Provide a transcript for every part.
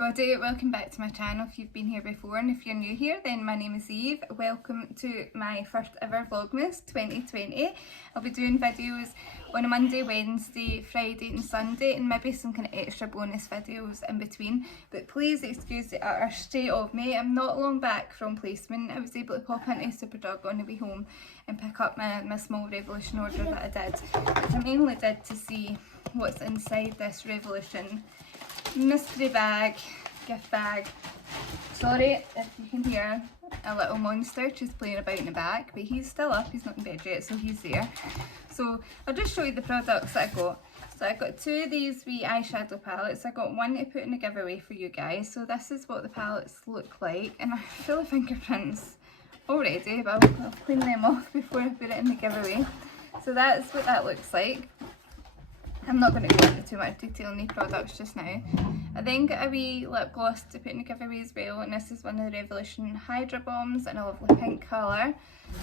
everybody, welcome back to my channel if you've been here before, and if you're new here then my name is Eve. Welcome to my first ever Vlogmas 2020. I'll be doing videos on a Monday, Wednesday, Friday and Sunday, and maybe some kind of extra bonus videos in between, but please excuse the utter state of me. I'm not long back from placement. I was able to pop into Superdrug on the way home and pick up my small Revolution order that I did, which I mainly did to see what's inside this Revolution mystery bag, gift bag. Sorry if you can hear a little monster just playing about in the back, but he's still up, he's not in bed yet, so he's there. So I'll just show you the products that I got. So I got two of these wee eyeshadow palettes. I got one to put in a giveaway for you guys. So this is what the palettes look like, and I'm full of fingerprints already, but I'll clean them off before I put it in the giveaway. So that's what that looks like. I'm not going to go into too much detail on the products just now. I then got a wee lip gloss to put in the giveaway as well, and this is one of the Revolution Hydra Bombs in a lovely pink colour.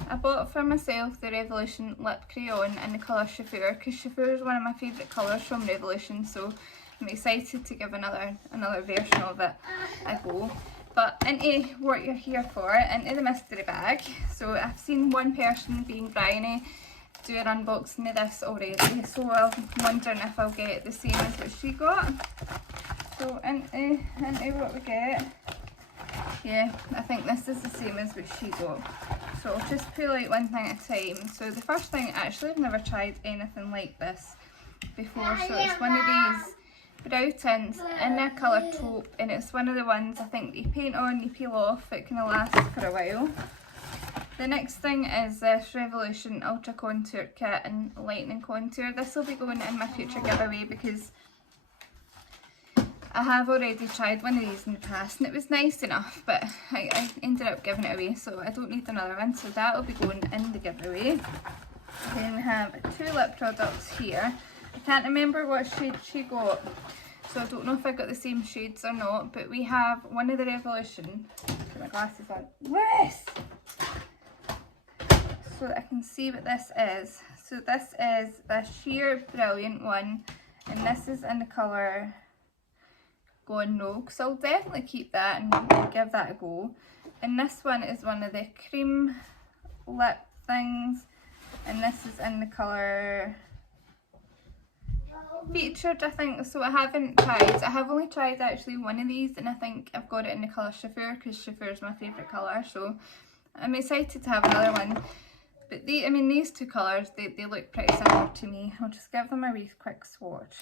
I bought for myself the Revolution Lip Crayon in the colour Chauffeur, because Chauffeur is one of my favourite colours from Revolution, so I'm excited to give another version of it a go. But into what you're here for, into the mystery bag. So I've seen one person, being Bryony, do an unboxing of this already, so I'm wondering if I'll get the same as what she got. So into what we get, yeah, I think this is the same as what she got. So I'll just pull out one thing at a time. So the first thing, actually I've never tried anything like this before, so it's one of these brow tints in a colour taupe, and it's one of the ones I think you paint on, you peel off, it kind of lasts for a while. The next thing is this Revolution Ultra Contour Kit in Lightning Contour. This will be going in my future giveaway because I have already tried one of these in the past and it was nice enough, but I ended up giving it away, so I don't need another one, so that will be going in the giveaway. Then we have two lip products here. I can't remember what shade she got, so I don't know if I got the same shades or not, but we have one of the Revolution. Put my glasses on. Yes! So that I can see what this is. So this is the sheer brilliant one, and this is in the colour Gone Rogue, so I'll definitely keep that and give that a go. And this one is one of the cream lip things, and this is in the colour Featured, I think. So I haven't tried, I have only tried actually one of these, and I think I've got it in the colour Chauffeur because Chauffeur is my favourite colour, so I'm excited to have another one. But these two colours, they look pretty similar to me. I'll just give them a wee quick swatch.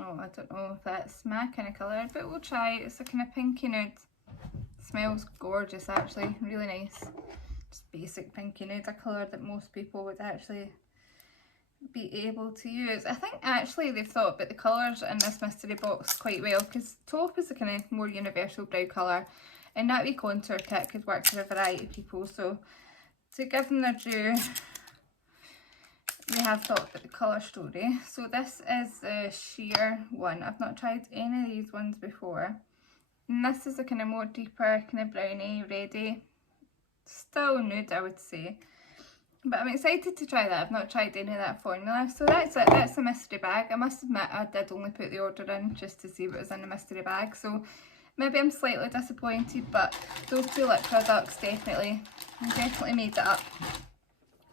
Oh, I don't know if that's my kind of colour, but we'll try. It's a kind of pinky nude. Smells gorgeous actually, really nice. Just basic pinky nude, a colour that most people would actually be able to use. I think actually they've thought about the colours in this mystery box quite well, because taupe is a kind of more universal brow colour, and that wee contour kit could work for a variety of people, so to give them their due, they have thought about the colour story. So this is the sheer one. I've not tried any of these ones before, and this is a kind of more deeper, kind of browny, reddy, still nude I would say, but I'm excited to try that. I've not tried any of that formula. So that's it, that's the mystery bag. I must admit I did only put the order in just to see what was in the mystery bag, so maybe I'm slightly disappointed, but those two lip products definitely made it up.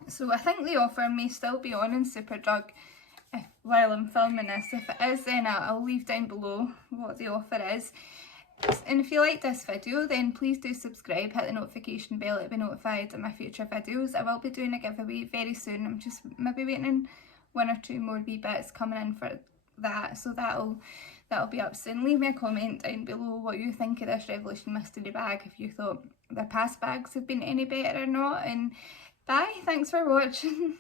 So I think the offer may still be on in Superdrug while I'm filming this. If it is, then I'll leave down below what the offer is. And if you like this video, then please do subscribe, hit the notification bell to be notified of my future videos. I will be doing a giveaway very soon. I'm just maybe waiting on one or two more wee bits coming in for that, so that'll be up soon. Leave me a comment down below what you think of this Revolution mystery bag, if you thought the past bags have been any better or not. And bye, thanks for watching.